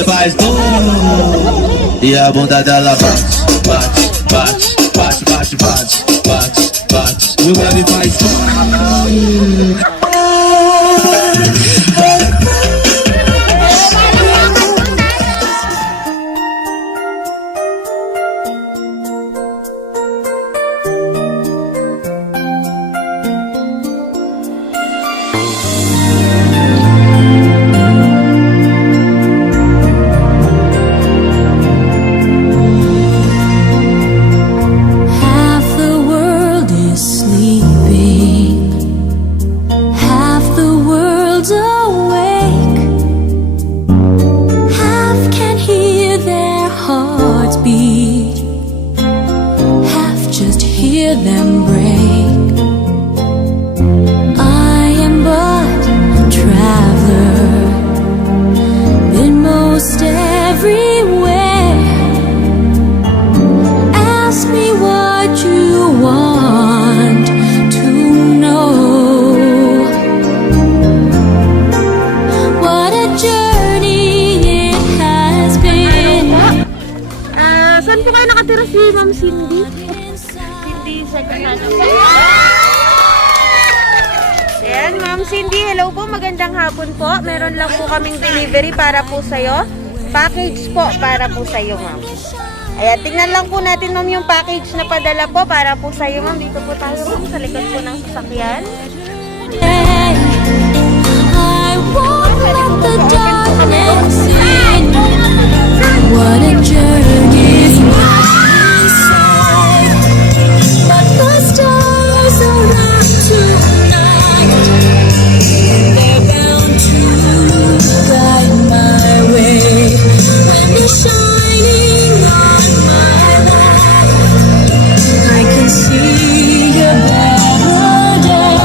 ele faz e a bunda dela bate, bate, bate, bate, bate, bate, bate, bate. E o grave faz them break. I am but a traveler, been most everywhere. Ask me what you want to know. What a journey it has been. Saan po kayo nakatira si Ma'am Cindy? Ayan, Ma'am Cindy, hello po, magandang hapon po. Meron lang po kaming delivery para po sa'yo. Package po para po sa'yo, Ma'am. Ayan, tingnan lang po natin, Ma'am, yung package na padala po para po sa'yo, Ma'am. Dito po tayo, Ma'am, sa likod po ng sasakyan. I won't let the darkness in. What a journey. But the stars are up tonight. They're bound to guide my way. When they're shining on my life, I can see a better day.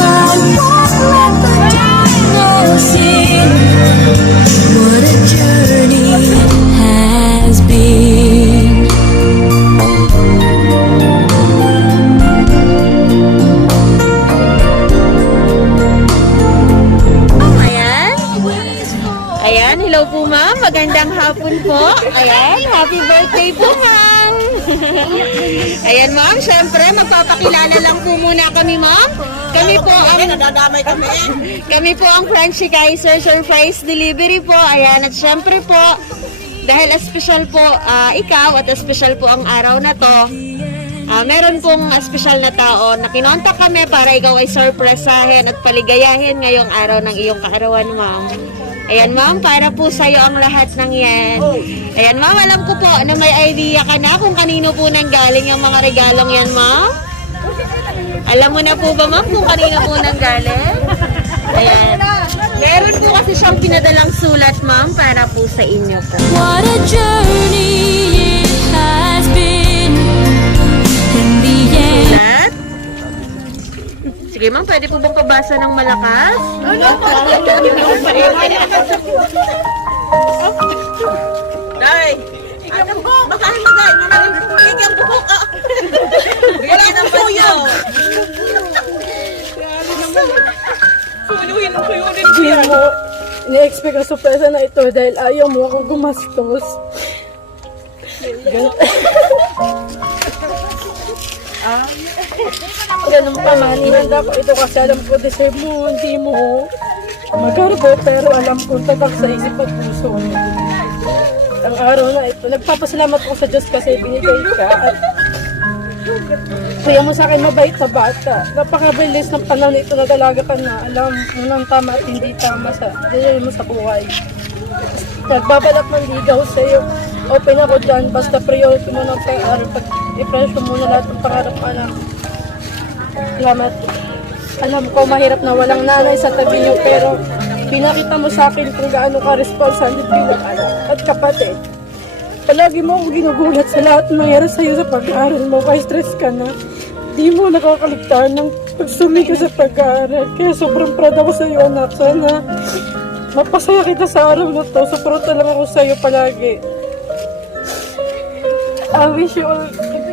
I won't let the darkness in. What a journey it has been. Ayan, hello po, Ma'am. Magandang hapon po. Ayan, happy birthday po, Ma'am. Ayan, Ma'am, syempre magpapakilala lang po muna kami, Ma'am. Kami po ang Frenchie Kaiser Surprise Delivery po. Ayan, at syempre po, dahil special po ikaw at special po ang araw na to, meron pong special na tao na kinontak kami para ikaw ay surpresahin at paligayahin ngayong araw ng iyong kaarawan, Ma'am. Ayan, Ma'am, para po sa'yo ang lahat ng yan. Ayan, Ma'am, alam ko po na may idea ka na kung kanino po nang galing yung mga regalong yan, Ma'am. Alam mo na po ba, Ma'am, kung kanino po nang galing? Ayan. Meron po kasi siyang pinadalang sulat, Ma'am, para po sa inyo po. What a journey it has been. In the end. Sulat? Sige, Ma'am, pwede po bang pabasa ng malakas? Day! Ikaw buhok! Bakahin mo, Day! Ikaw buhok! Wala na po yun! Hindi mo ini-expect ang sorpresa na ito dahil ayaw mo akong gumastos. Ganun pa man, inanda ko ito kasi alam ko deserve mo, hindi mo magkarbo, pero alam ko tatak sa isip at puso mo. Ang araw na ito, nagpapasalamat ko sa Diyos kasi binigay ka at kaya mo sa akin mabait na bata. Napakabilis ng panahon ito na dalaga ka na alam mo ng tama at hindi tama sa dahil mo sa buhay. Nagbabalak ng ligaw sa iyo. Open ako dyan, basta priority mo ng pag-aaral. Pag i-pressure mo na lahat ng pangarap ka na. Salamat. Alam ko mahirap na walang nanay sa tabi niyo pero pinakita mo sa akin kung gaano ka responsible bilang anak at kapatid. Palagi mo akong ginugulat sa lahat ng nangyari sa'yo sa pag-aaral mo. Kaya stress ka na. Di mo nakakaligtaan ng pagsumi ka sa pag-aaral. Kaya sobrang proud ako sa'yo, anak. Sana mapasaya kita sa araw na to. Support lang ako sa'yo palagi. I wish you all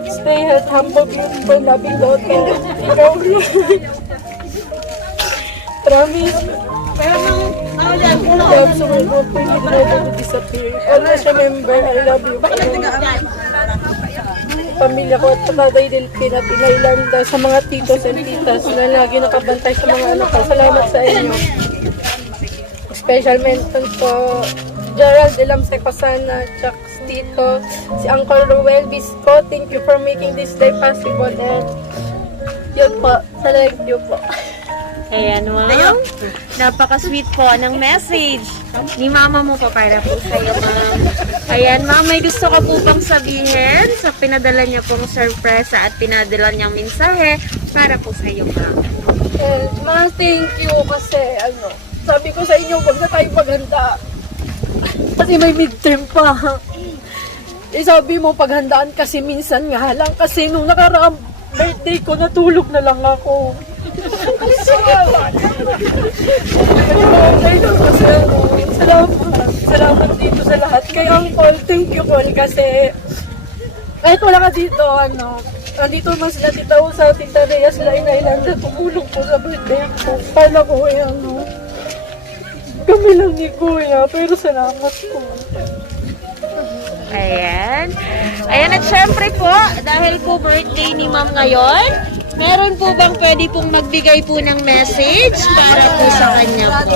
stay healthy, humble, beautiful, loving daughter. Ikaw. Promise. Pero nang Love, so I hope we need never to disappear. Always remember, I love you. Pamilya ko at Tatay Delpin at Inailanda sa mga titos and titas na lagi nakabantay sa mga anak ko. Salamat sa inyo. Special mention po Gerald Elamse Cosana, Chuck Tito, si Uncle Ruel Bisco. Thank you for making this day possible. And yun po, thank you po. Ayan, ma'am. Napaka-sweet po ng message ni mama mo po para po sa'yo, ma'am. Ayan, ma'am, may gusto ka po bang sabihin sa pinadala niya pong sorpresa at pinadala niyang mensahe para po sa'yo, ma'am? And mga thank you kasi sabi ko sa inyo, huwag na tayo maghanda. Kasi may midterm pa. Sabi mo paghandaan kasi minsan nga lang kasi nung nakaraang birthday ko, natulog na lang ako. Salamat dito sa lahat. Kay Uncle, thank you Paul kasi kahit wala ka dito, nandito mas sila Tita Usa, Tita Rhea, sila Inailanda, tumulong po sa birthday ko. Kala ko kami lang ni Kuya, pero salamat po. Ayan. Ayan, at syempre po, dahil po birthday ni ma'am ngayon, meron po bang pwede pong magbigay po ng message para po sa kanya po?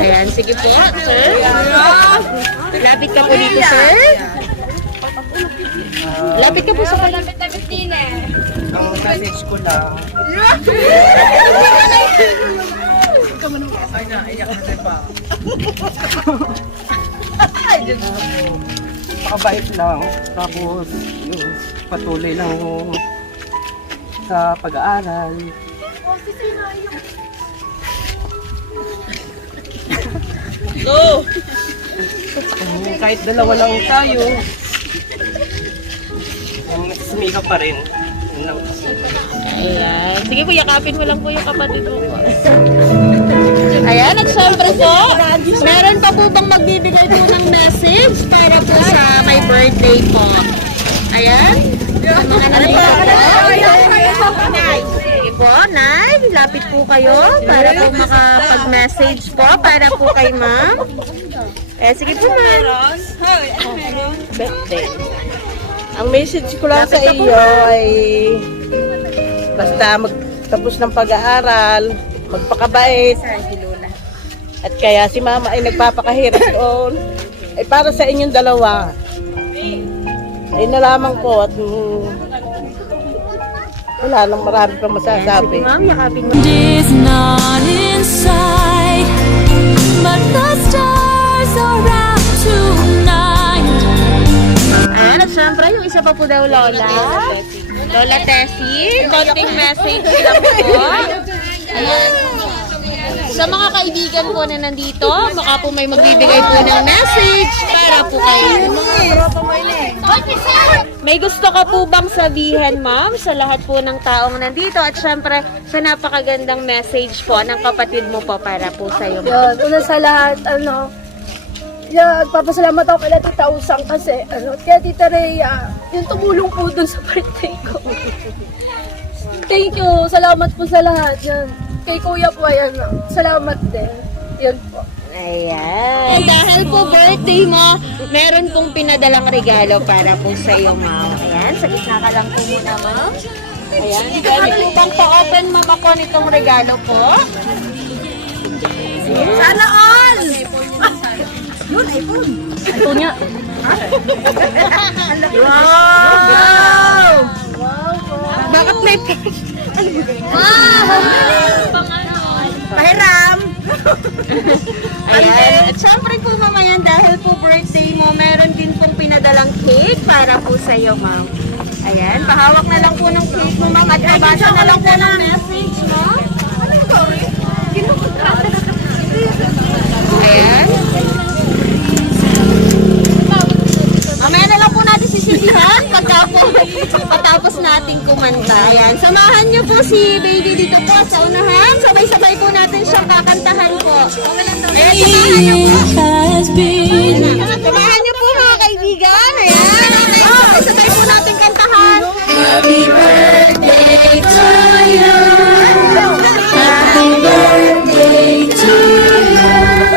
Ayan, sige po, sir. Lapit ka po dito, sir. Lapit ka po sa kanya. Ang message ko lang. Pakabait lang. Tapos yung patuloy lang sa pag-aaral. Go! Kahit dalawa lang tayo, sumika pa rin. Yun lang. Ayan. Sige po, yakapin mo lang po yung kapatid mo po. Ayan, at syempre po, meron pa po bang magbibigay po ng message para po sa my birthday po? Ayan. Sa mga nandito po. Sige po, Nay, lapit po kayo para po makapag-message po para po kay ma'am. Sige po, ma'am. Birthday. Ang message ko lang sa iyo ay basta magtapos ng pag-aaral, magpakabait. At kaya si mama ay nagpapakahirap doon. Ay para sa inyong dalawa. Ay nalaman ko at wala nang marami pang masasabi. Ma'am, yakapin mo. Is not in sight, but the stars are out tonight. Ayan, at syempre, yung isa pa po daw, Lola. Lola Tessie. Konting message lang po. Ayan. Sa mga kaibigan po na nandito, baka po may magbibigay po ng message para po kayo. May gusto ka po bang sabihin, ma'am, sa lahat po ng taong nandito? At syempre, sa napakagandang message po ng kapatid mo po para po sa'yo, ma'am. Yun, una sa lahat, papasalamat ako kay Tita Usang kasi, kaya Tita Rhea, yung tumulong po dun sa birthday ko. Thank you, salamat po sa lahat. Yan. Kay Kuya po, salamat din. Yan po. Ayan. Dahil po birthday mo, meron pong pinadalang regalo para po sa iyo, ma'am. Ayan, sa gitna ka lang po muna, ma'am. Ayan, pwede po bang pa-open, ma'am, ako nitong regalo po? Sana all! Yun, iPhone. Ito niya. Wow! Bakit may Pahiram! Ayan. At syempre po mamayan, dahil po birthday mo, meron din pong pinadalang cake para po sa iyo, ma'am. Ayan, pahawak na lang po ng cake mo, ma'am, at nabasa na lang po ng message mo. Ayan. Mamaya na lang po natin sisisihan pagkatapos nating kumanta. Ayan. Samahan niyo po si baby dito po sa unahan. Sabay-sabay po natin siyang kakantahan po. Ayan, samahan niyo po. Samahan niyo po mga kaibigan. Ayan. Sabay-sabay po natin kantahan. Happy birthday to you. Happy birthday to you.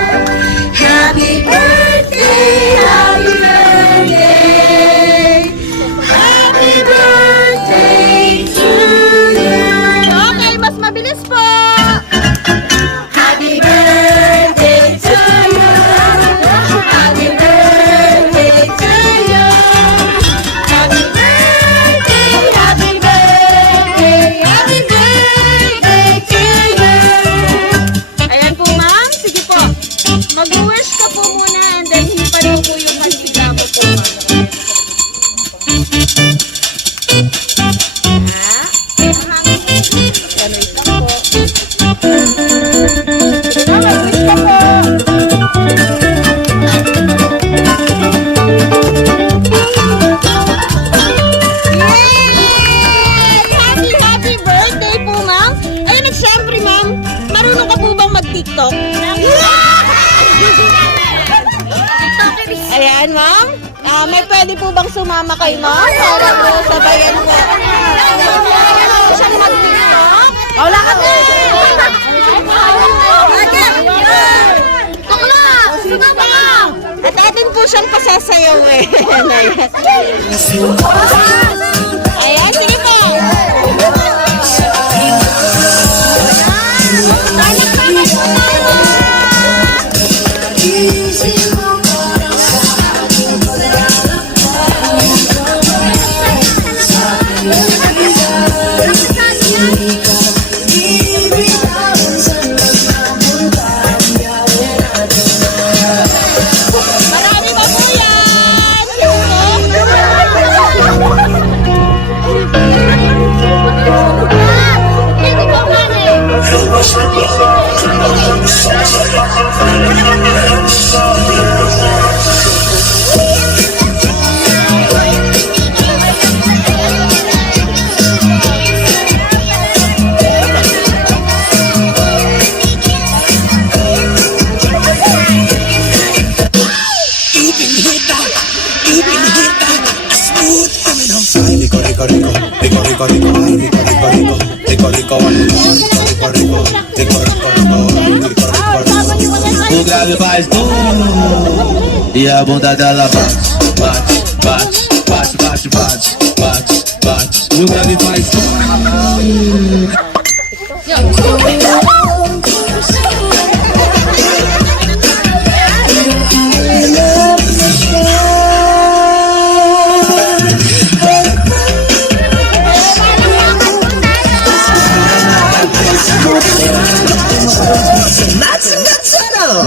TikTok? Ayan, ma'am. May pwede po bang sumama kay ma'am? Para po sabayan po. Siyang mag-TikTok? Wala ka po. At atin po siyang pasasayaw eh. Ayan, sige po. Marami pa po yan! O grave faz e a bunda dela bate, bate, bate, bate, bate, bate, bate. O grave faz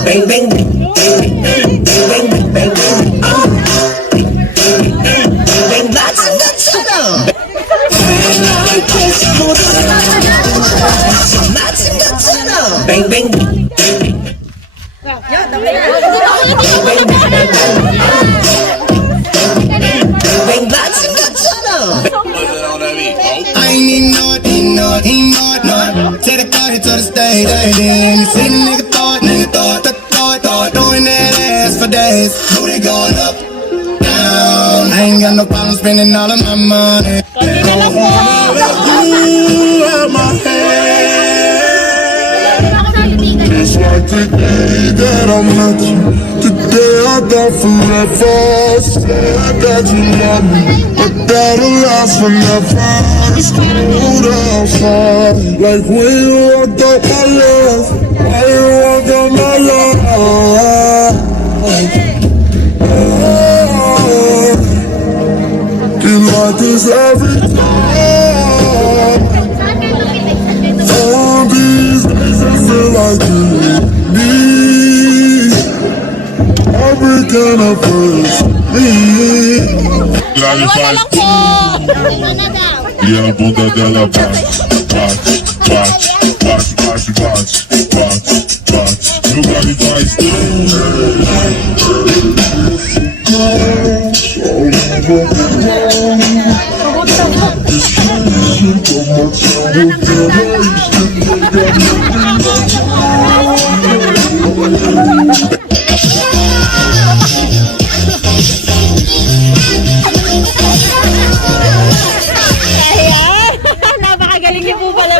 Bang bang bang bang bang bang bang that's a good sound. That's a good sound. Bang bang bang that's a good sound. I ain't not. Take the car to the stage, you see the nigga thought, throwing that ass for days. Booty going up, down. I ain't got no problem spending all of my money. Don't wanna let you out my head. It's like the day that I met you. Today I thought forever. Said that you love me, but that'll last forever. It's cold outside, like when you walked out my love. Why you walked out my love? You like this every time. All these days I feel like you need every kind of person. grave faz e a bunda dela bate, bate, bate, bate, bate, bate, bate, bate. O grave faz Ayan. Napakagaling niyo po pala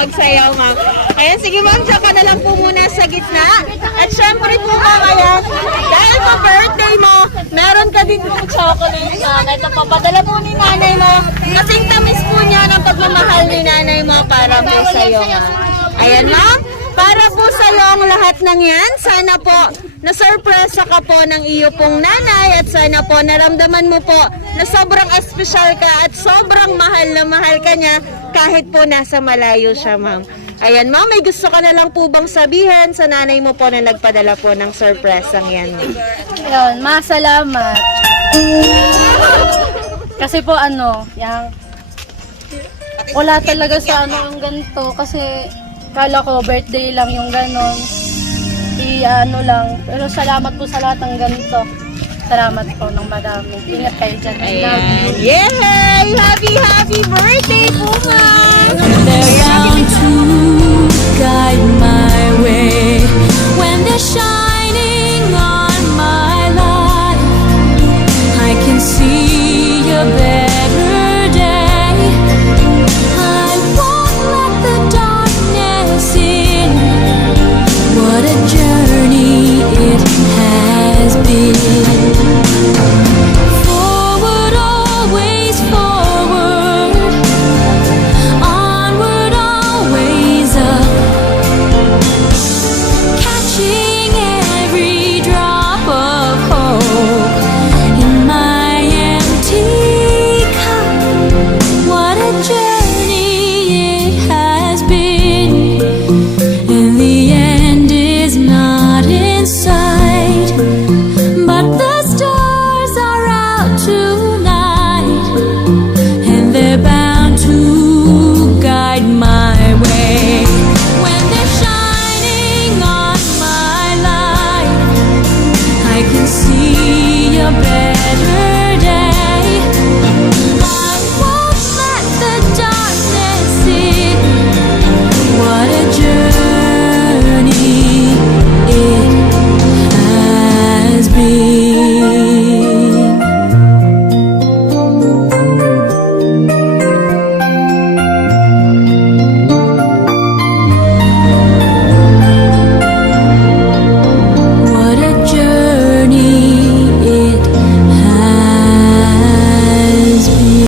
magsayaw, ma'am. Ayan, sige ma'am, siya ka na lang po muna sa gitna. At syempre po ma'am, ayan, dahil pa birthday mo, meron ka din po chocolate na. Ito po, padala po ni nanay mo. Kasing tamis po niya ng pagmamahal ni nanay mo para po sa'yo, ma'am. Ayan ma'am, para po sa'yo ang lahat ng yan. Sana po na-surpresa ka po ng iyo pong nanay at sana po naramdaman mo po na sobrang espesyal ka at sobrang mahal na mahal ka niya kahit po nasa malayo siya, ma'am. Ayan, ma'am, may gusto ka na lang po bang sabihin sa nanay mo po na nagpadala po ng surpresang yan, ma'am? Ayun, masalamat. Kasi po yung wala talaga sa yung ganito kasi kala ko birthday lang yung ganon. Lang. Pero salamat po sa lahat ng ganito. Salamat po ng madami. Ingat kayo dyan. I love you. Yay! Happy birthday po, ma'am!